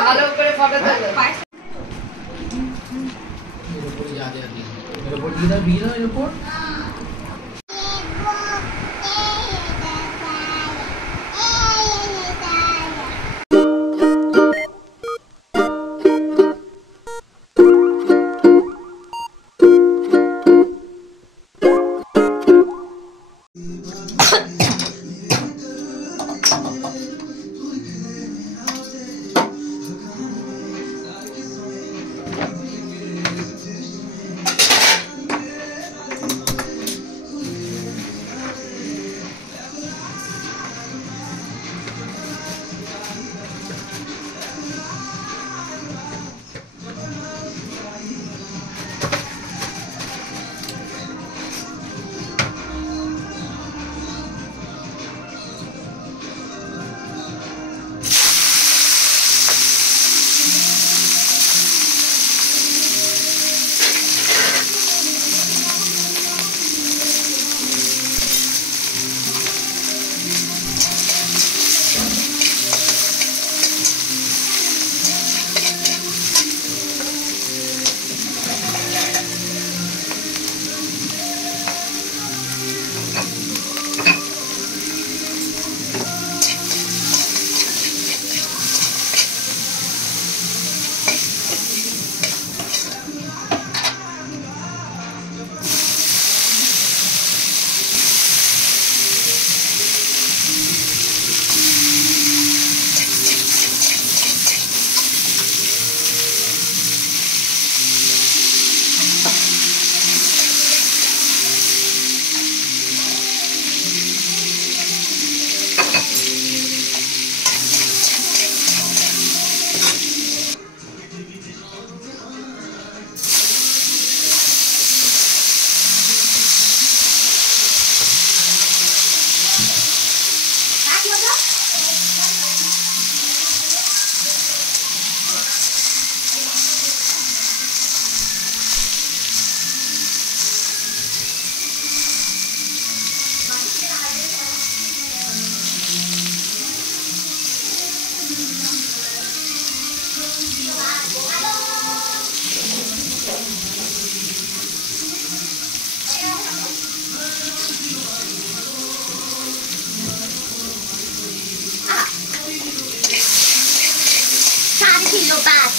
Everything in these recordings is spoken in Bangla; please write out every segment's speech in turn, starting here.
ভালো করে ফটো তোলো এর উপরে যা যা দিয়ে এর উপর দিয়ে দাও দিয়ে দাও এর উপর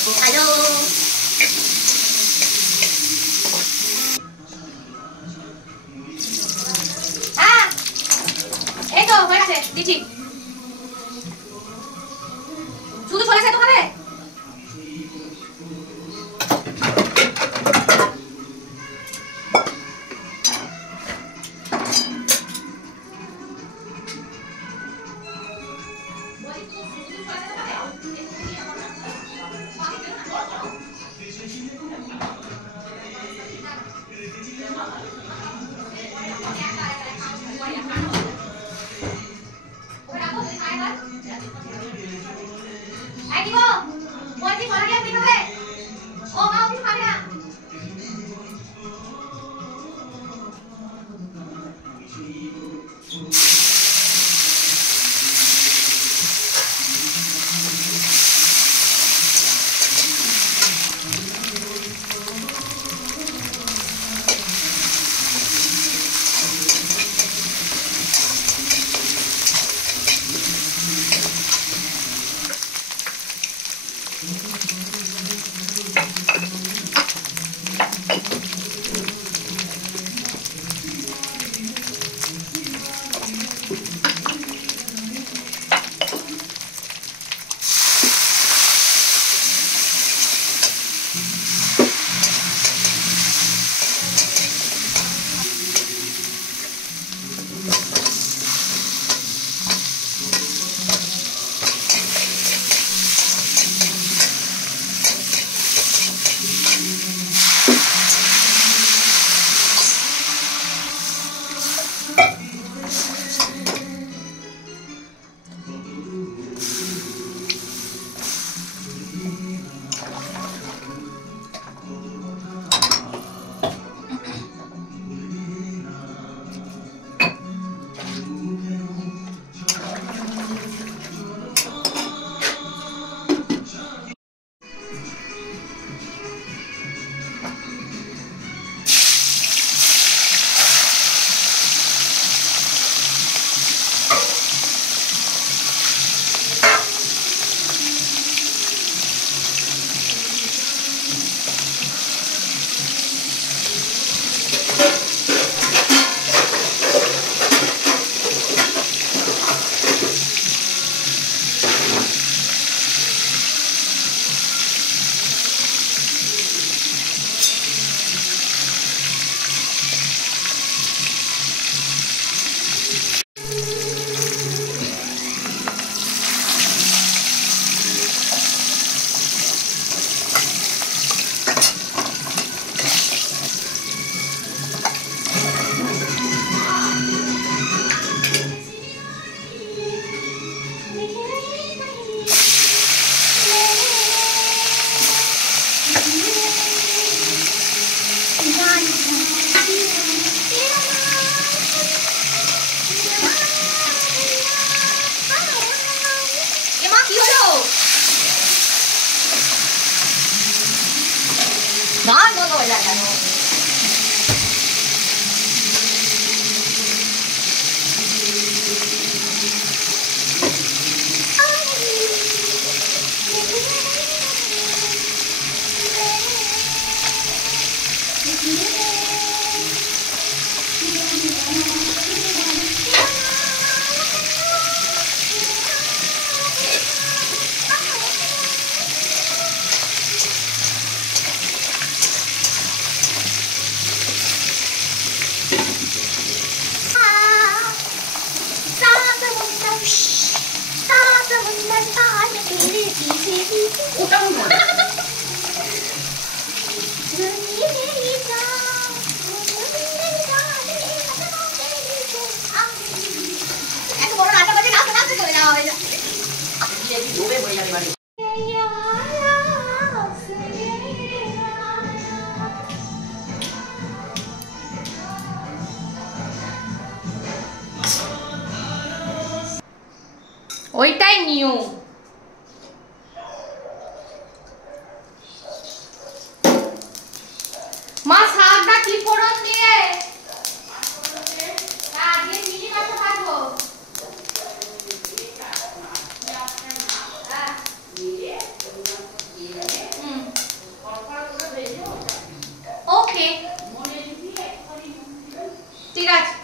Hello. এই তো হয়ে গেছে দিচ্ছি শুধু চলে যেতে হবে ওটা মনে এত বড় নাটক আছে নাচতে নাচতে চলে যাওয়া হয়ে যায় ডুবে হয়ে যাবে বাড়ি ওইটাই নিয়ম মা শাকটা কি ফোড়ন দিয়ে আগে চিনি মাছ খাবো ওকে ঠিক আছে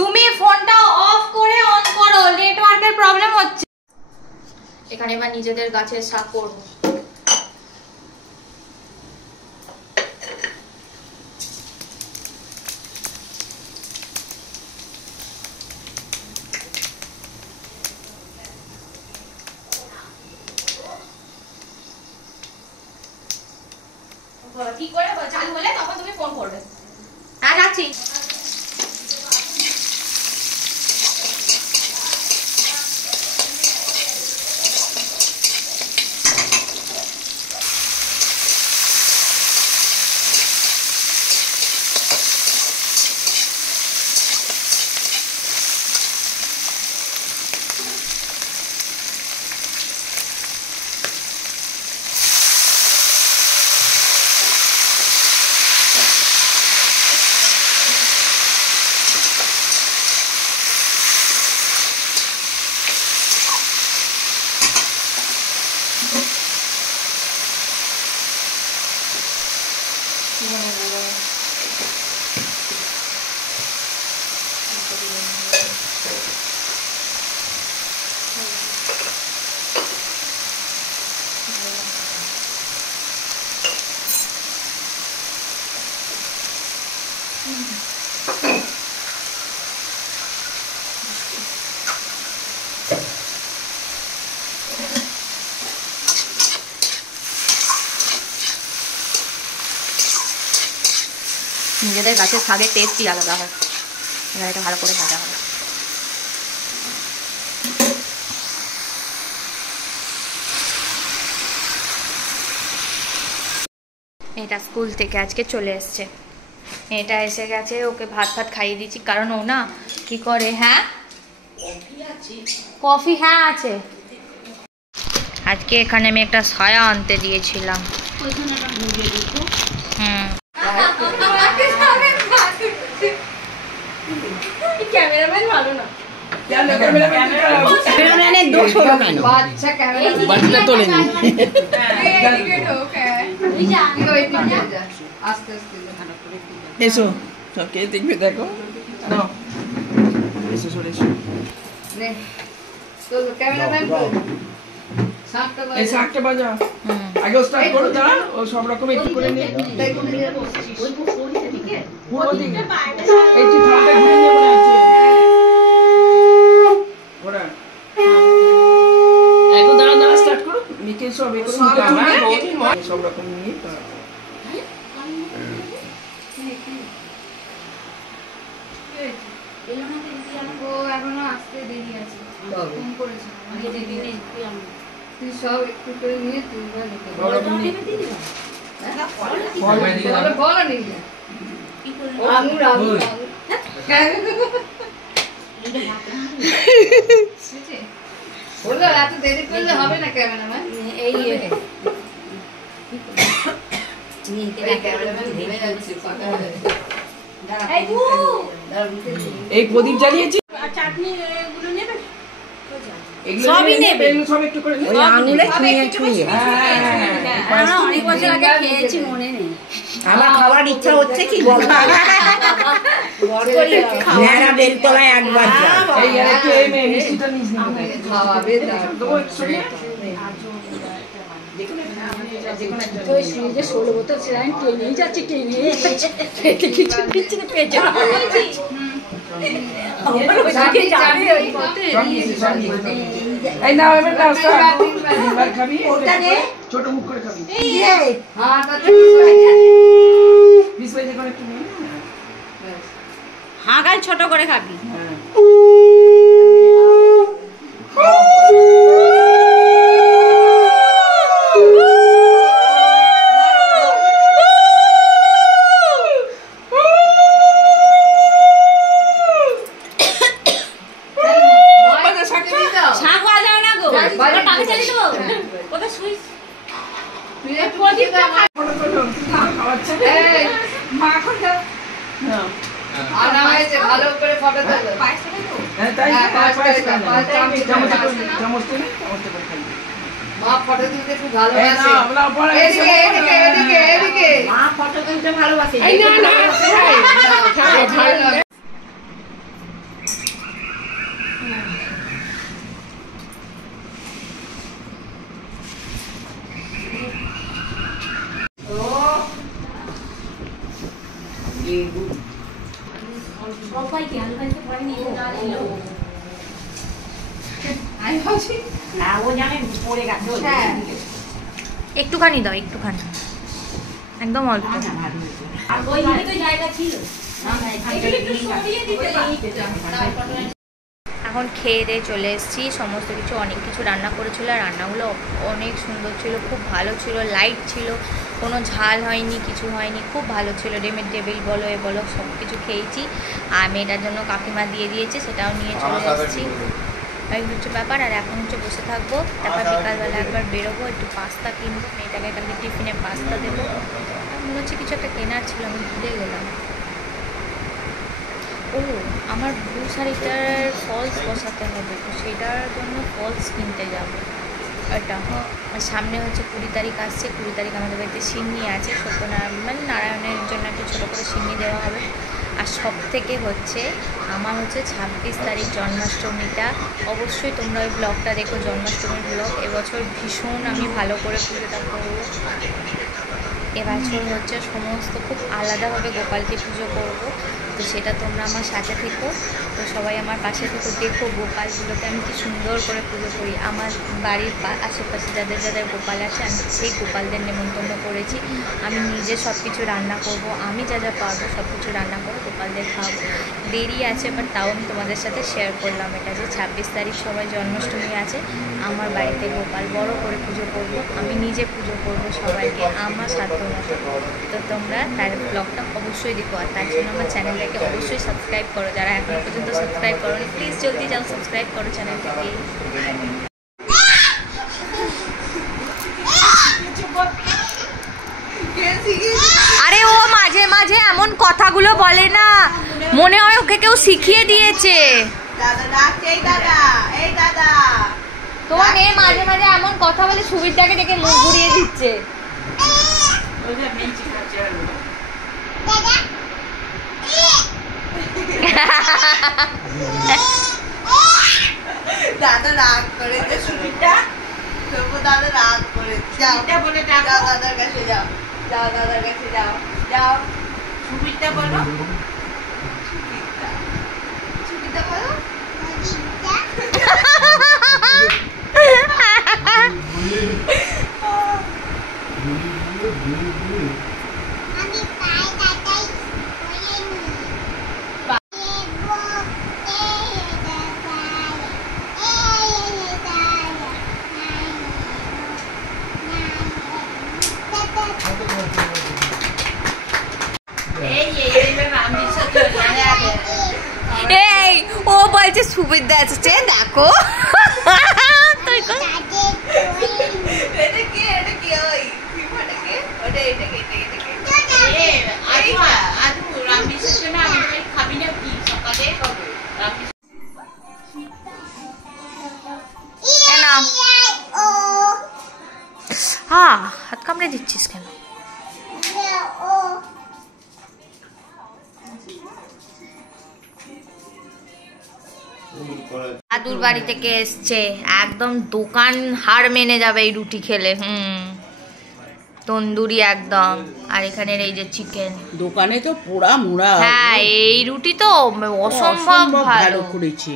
তুমি ফোনটা অফ করে অন করো নেটওয়ার্কের প্রবলেম হচ্ছে এখানে এবার নিজেদের গাছের শাক করব ঠিক করে চালু হলে তখন তুমি ফোন করবে হ্যাঁ যাচ্ছি নিজেদের গাছের শাকের টেস্টই আলাদা হয় এবার এটা ভালো করে ভাজা হবে এটা স্কুল থেকে আজকে চলে এসছে এটা এসে গেছে ওকে ভাত ভাত খাইয়ে দিচ্ছি কারণ ও না কি করে হ্যাঁ কফি হ্যাঁ আছে আজকে এখানে আমি একটা ছায়া আনতে দিয়েছিলাম ক্যামেরাম্যান ভালো না ক্যামেরাম্যানের দোষ হলো কেন বাচ্চা ক্যামেরা তোলেনি আস্তে আস্তে এসো সব কে দেখবে দেখো নাও এসে চলে এসো এই শাকটা বাজা আগে স্টার্ট করো দাঁড়া ও সব রকম একটু করে নিয়ে পূর্ব দিকে এই যে থামটা ঘুরে নিয়ে মনে আছে ওরা এখন দাঁড়া স্টার্ট করো মিকে সব একটু সব রকম নিয়ে ও এখনো আসতে দেরি আছে ফোন করেছে তুই সব একটু করে নিয়ে তুই এত দেরি করলে হবে না ক্যামেরাম্যান এই প্রদীপ জ্বালিয়েছি সবই নেবে সব একটু করে ওই আঙুলে ছুঁয়ে অনেক বছর আগে খেয়েছি মনে নেই আমার খাওয়ার ইচ্ছা হচ্ছে কি বল মেয়েরা বেলতলায় একবার এই একটু এই মিষ্টিটা নিস না খাওয়াবে তো যে 16 বোতল সেরাইন টেনেই যাচ্ছে কিছু দিচ্ছে না পেটে এই নাও এবার নাও এবার খাবি ছোট মুখ করে খাবি বিশ পয়সা করে একটু নিয়ে হাঁকাই ছোট করে খাবি ভালো করে ফটো তোলো মা ফটো তুলতে খুব ভালোবাসে এদিকে এদিকে এদিকে এদিকে মা ফটো তুলতে ভালোবাসে একটুখানি দাও একটুখানি একদম অল্প এখন খেয়ে দিয়ে চলে এসেছি সমস্ত কিছু অনেক কিছু রান্না করেছিল আর রান্নাগুলো অনেক সুন্দর ছিল খুব ভালো ছিল লাইট ছিল কোনো ঝাল হয়নি কিছু হয়নি খুব ভালো ছিল ডিমের টেবিল বলো এ বলো সব কিছু খেয়েছি আর মেয়েটার জন্য কাকিমা দিয়ে দিয়েছে সেটাও নিয়ে চলে এসেছি এই হচ্ছে ব্যাপার আর এখন হচ্ছে বসে থাকবো তারপর বিকালবেলা একবার বেরোবো একটু পাস্তা কিনবো মেয়েটাকে কালকে টিফিনে পাস্তা দেবো মনে হচ্ছে কিছু একটা কেনার ছিল আমি ভুলে গেলাম ও আমার ব্লু শাড়িটার ফলস বসাতে হবে তো সেটার জন্য ফলস কিনতে যাবো ওটা আর সামনে হচ্ছে 20 তারিখ আসছে 20 তারিখ আমাদের বাড়িতে সিন্নি আছে সত্যনারায়ণ মানে নারায়ণের জন্য একটা ছোটো করে সিন্নি দেওয়া হবে আর সব থেকে হচ্ছে আমার হচ্ছে 26 তারিখ জন্মাষ্টমীটা অবশ্যই তোমরা ওই ব্লগটা দেখো জন্মাষ্টমীর ব্লগ এবছর ভীষণ আমি ভালো করে পুজোটা করবো এবছর হচ্ছে সমস্ত খুব আলাদাভাবে গোপালকে পুজো করবো তো সেটা তোমরা আমার সাথে থেকো তো সবাই আমার পাশে থেকো দেখো গোপালগুলোকে আমি কি সুন্দর করে পুজো করি আমার বাড়ির আশেপাশে যাদের যাদের গোপাল আছে আমি সেই গোপালদের নেমন্তন্ন করেছি আমি নিজে সব কিছু রান্না করব আমি যা যা পারবো সব কিছু রান্না করে গোপালদের খাওয়াবো দেরি আছে বাট তাও আমি তোমাদের সাথে শেয়ার করলাম এটা যে 26 তারিখ সবাই জন্মাষ্টমী আছে আমার বাড়িতে গোপাল বড় করে পুজো করব আমি নিজে পুজো করব সবাইকে আমার সাধ্য মতো তো তোমরা তার ব্লগটা অবশ্যই দেখো আর তার জন্য আমার চ্যানেলটাকে অবশ্যই সাবস্ক্রাইব করো যারা এখনো পর্যন্ত সাবস্ক্রাইব করো প্লিজ জলদি যাও সাবস্ক্রাইব করো চ্যানেলটাকে আরে ও মাঝে মাঝে এমন কথাগুলো বলে না মনে হয় ওকে কেউ শিখিয়ে দিয়েছে তোমার মেয়ে মাঝে মাঝে এমন কথা বলে সুবিরটাকে ডেকে মুখ ঘুরিয়ে দিচ্ছে দাদা রাগ করেছে সুমিটা, তবু দাদা রাগ করেছে। যাও বলে যাও, দাদার কাছে যাও, যাও দাদার কাছে যাও, যাও সুমিটা বলো, সুমিটা বলো। এই ও বলছে সুবিধা আছে দেখো। এটা কি ওই সিমাটা কি ওটা এটা কি হ্যাঁ হাত কামড়ে দিচ্ছিস কেন? দাদুর বাড়ি থেকে এসছে, একদম দোকান হার মেনে যাবে এই রুটি খেলে। তন্দুরি একদম। আর এখানের এই যে চিকেন, দোকানে তো পোড়া মুড়া। হ্যাঁ এই রুটি তো অসম্ভব ভালো করেছি।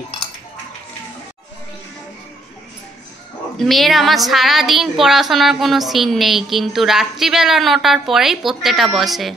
মেয়ের আমার সারাদিন পড়াশোনার কোনো সিন নেই, কিন্তু রাত্রিবেলা 9টার পরেই পড়তেটা বসে।